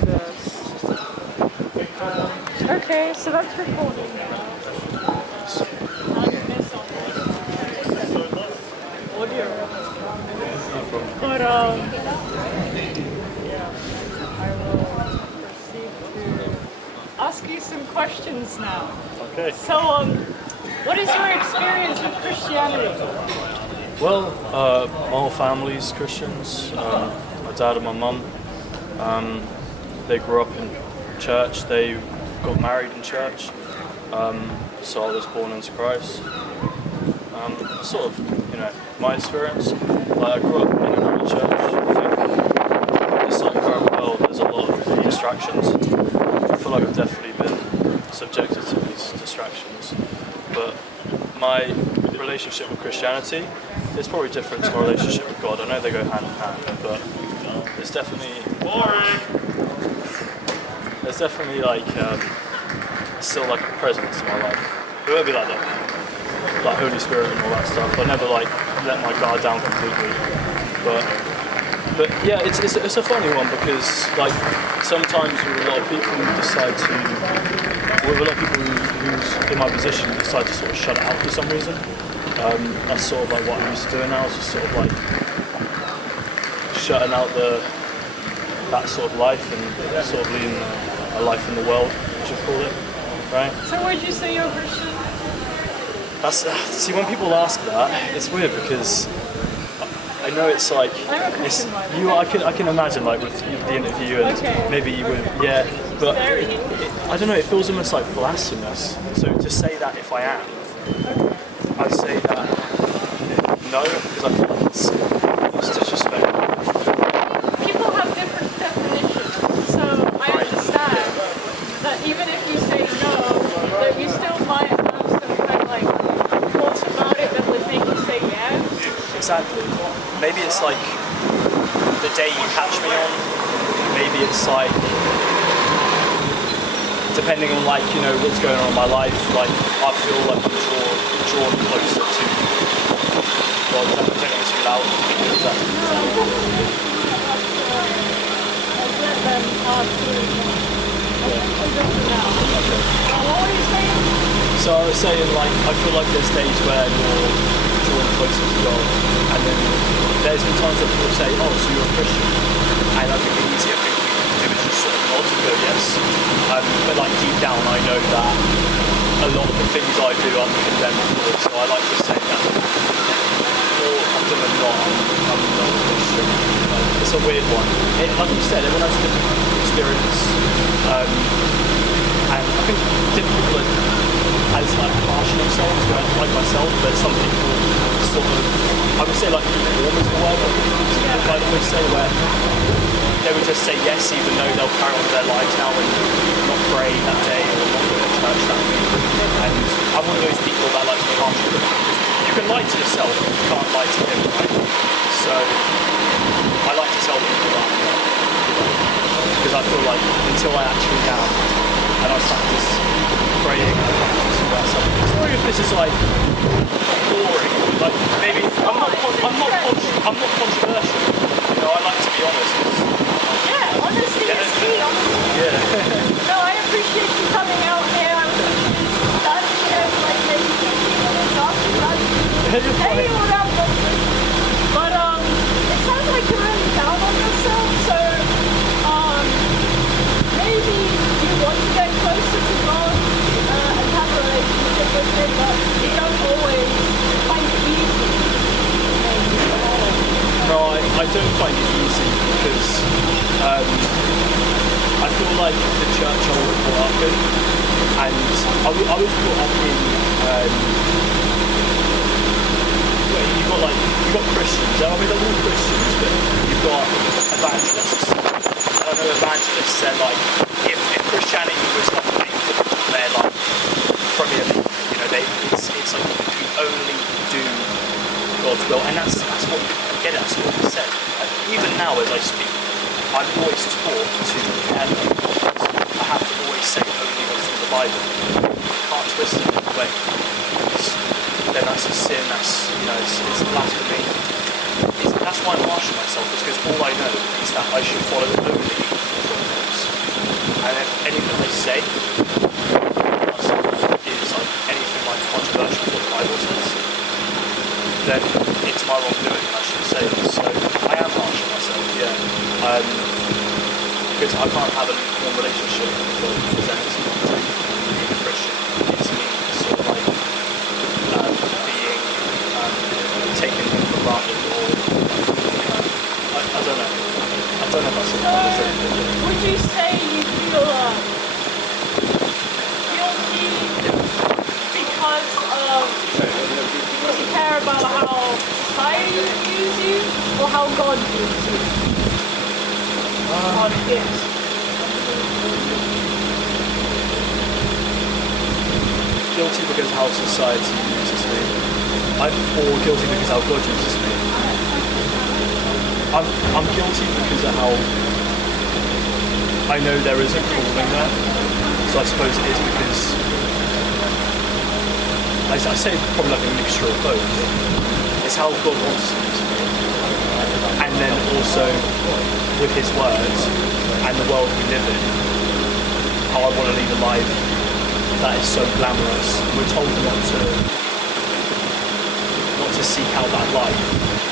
this. Okay, so that's recording now. Audio. But yeah, I will proceed to ask you some questions now. Okay. So what is your experience with Christianity? Well, my whole family's Christians. My dad and my mum. They grew up in church. They got married in church. So I was born into Christ. Sort of, my experience. Like I grew up in an early church. I think it's like growing well. There's a lot of distractions. I feel like I've definitely been subjected to these distractions. But my relationship with Christianity is probably different to my relationship with God. I know they go hand in hand, but it's definitely there's definitely still like a presence in my life. It won't be like Holy Spirit and all that stuff. I never let my guard down completely. But yeah, it's a funny one because sometimes with a lot of people who's in my position decide to sort of shut it out for some reason. That's sort of like what I'm used to doing now. Is just sort of like shutting out that sort of life and sort of leading a life in the world, as you call it, right? So would you say you're Christian? See, when people ask that, it's weird because I know it's like I'm a Christian. I can imagine with the interview and maybe you would, yeah, but I don't know. It feels almost like blasphemous. So to say that if I am, I'd say that no, because I feel like it's disrespectful. People have different definitions, so I understand that even if you say no, that you still might have some kind of thoughts about it that would make you say yes. Exactly. Maybe it's like the day you catch me on. Maybe it's depending on what's going on in my life. I feel like I'm drawn closer to. Well, don't get too loud. Is that Let them ask you. What were you saying? So I was saying I feel like there's days where you're drawn closer to God, and then there's been times that people say, oh, so you're a Christian, and I think the easier thing for me to do is just sort of nod and go yes, but deep down I know that a lot of the things I do I'm condemned for, so I like to say that more often than not I'm not a Christian. It's a weird one. Like you said, everyone has a different experience, and I think different people as harsh on themselves, like myself, but some people sort of, I would say warm is the word, I always say, where they would just say yes even though they'll carry on with their lives now and not pray that day or not go to church that week. And I'm one of those people that likes to be harsh with them, because you can lie to yourself, but you can't lie to him, right? So I like to tell people that, because I feel like until I actually am and I practice praying and practice about something. Sorry if this is boring. Maybe I'm not controversial. I like to be honest. Yeah, honesty is key. Yeah. No, I appreciate you coming out here. I was studying here for maybe 15 minutes after that. Hey, what up? But it sounds like you're really down on yourself. So maybe you want to get closer to God and have a relationship with Him, but you don't always find it easy. No, I don't find it easy because I feel like the church I was brought up in, and I was brought up in you've got Christians. I mean, they're all Christians, but you've got evangelists. And I know evangelists, they're if Christianity was a thing for them, they're Premier League. It's you can only do God's will, and that's what that's what he said. Even now, as I speak, I'm always taught to I have to always say only what's in the Bible. You can't twist it in a way. Then that's a sin. It's blasphemy. That's why I'm harsh on myself. It's because all I know is that I should follow only what God knows. And if anything they say is like anything like controversial to what the Bible says, then it's my wrongdoing, I should say. So I am harsh on myself, yeah. Because I can't have a lukewarm relationship with God, because then it's not being a Christian. It's me sort of like being taken for granted, or I don't know. I don't know if that's something. Would you say you feel guilty because you care about how society views you, or how God views you? Yes. Guilty because how society uses me. Or guilty because how God uses me. I'm guilty because of how I know there is a calling there. So I suppose it is because I say probably like a mixture of both. It's how God wants to use me. And then also with his words and the world we live in, how I want to lead a life that is so glamorous. We're told not to seek out that life.